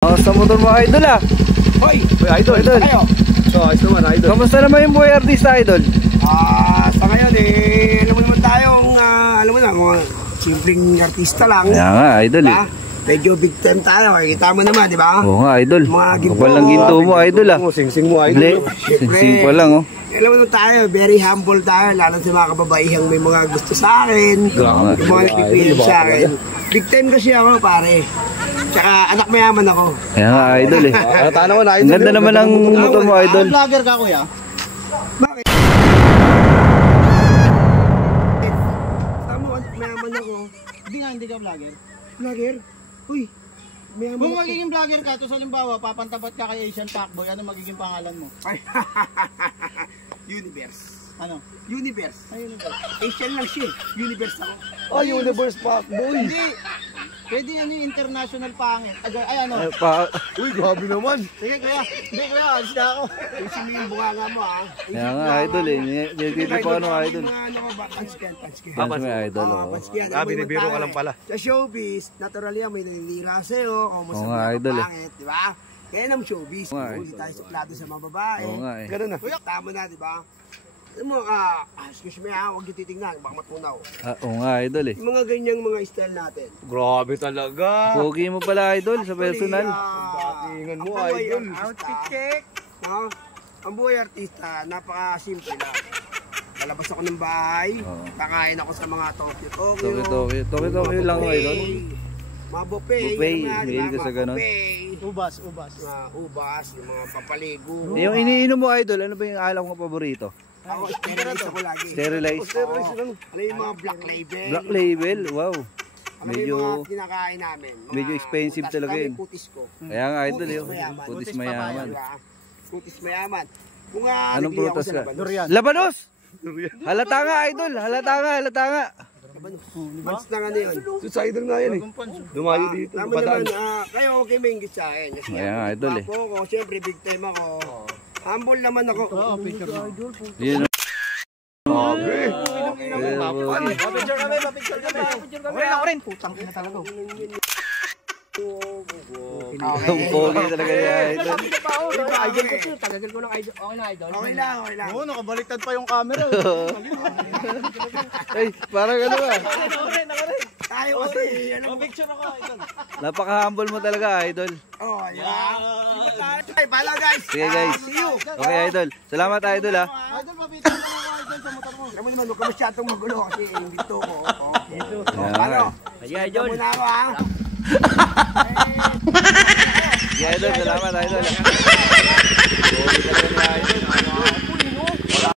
Sa motor mo, idol ah. Hoy, Idol. tayo. So, ayos naman, idol. Kamusta naman yung buhay artista, idol? Sa ngayon alam mo naman tayong, alam mo na, mga simpleng artista lang. Kaya nga, idol eh. Medyo big time tayo, kita mo naman, di ba? Oo nga, idol. Mga ginto. Kapal lang ginto mo, idol ah. Sing-sing mo, idol. Sing-sing pa lang oh. Alam mo naman tayo, very humble tayo, lalo sa mga kababaihang may mga gusto sa akin, Grabe. yung mga nagpipilip sa akin. Big time kasi ako, pare. Tsaka anak mayaman ako. Kaya nga, idol eh. Tana ko na, Ang idol. ganda naman ang motor mo, idol. Vlogger ka, kuya? Bakit? Tama, mayaman ako. Hindi ka vlogger. Vlogger? Uy, mayaman Kung ako. magiging vlogger ka, to sa halimbawa, papantapat ka kay Asian Pacboy, ano magiging pangalan mo? Ay, Universe. Ano? Universe. Ayun ito. Asian lang siya. Universe ako. Oh, Universe Pack, boy. Hindi. Pwede yan yung international pangit. Ay, ano? Uy, grabe naman. Sige, kuya. Hindi, kuya. Alis na ako. Ayusin mo yung bunganga mo, ha? Kaya nga, idol eh. Nilipit pa ano, idol. Mga ano ka ba? Panskian, panskian. Yan may idol oh. Panskian. Binibiro ka lang pala. Sa showbiz, natural yan, may nanilira sa'yo. O Oo nga, idol eh. pangit, di ba? Kaya naman showbiz. Oo nga, Hindi tayo suplado sa mga babae. Oo nga eh. Ganun na. Kuya, tama na, di ba? Alam mo, excuse me ha, huwag yung titignan, baka matunaw. Oo nga, idol eh. Yung mga ganyang mga style natin. Grabe talaga. Pogi mo pala, idol, sa personal. Datingan mo, Ang buhay idol. artista, check. No? Ang buhay artista, napaka-simple lang. Lalabas ako ng bahay, kakain ako sa mga Tokyo. Toki lang, idol. Mga buffet. Buffet, yung mga, mahilig ka sa ganun. Ubas. Mga ubas, yung mga papaligo. Yung iniinom mo, idol, ano ba yung alam mo paborito? Ako, sterilize ako lagi. Sterilize. Alam yung mga black label. Black label, wow. Alam yung mga kinakain namin. medyo expensive talaga yun. Kutis ko. Kaya nga, idol yun. Putis mayaman. Kutis mayaman. Kung Anong nagbili ako prutas sa ka? Labanos. Labanos! Halata nga, idol. Halata nga. Months na nga na yun. Sa idol nga yan eh. Dumayo dito. Tama naman, kayo okay maingit sa akin. Kasi Kaya nga, idol eh. ako, siyempre big time ako. Humble naman ako. Yun. Grabe. Ako rin. Putang ina talaga. Ang pogi talaga niya, idol. Idol ko to, tagagal ko ng idol. Okay na idol. Okay lang. Oo, nakabaliktad pa yung camera. Ay, parang ano ba? Tayo kasi, Picture ako, idol. Napaka-humble mo talaga, idol. Oh, yeah. Ay, bala guys. Sige, guys. See you. Okay, idol. Salamat, idol ha. Idol, papitan ka lang ako, idol, sa motor mo. Alam mo naman, huwag ka masyadong magulo kasi dito ko. Kaya nga. Ano? Idol. Muna ako ha. Sige, idol. Salamat, idol.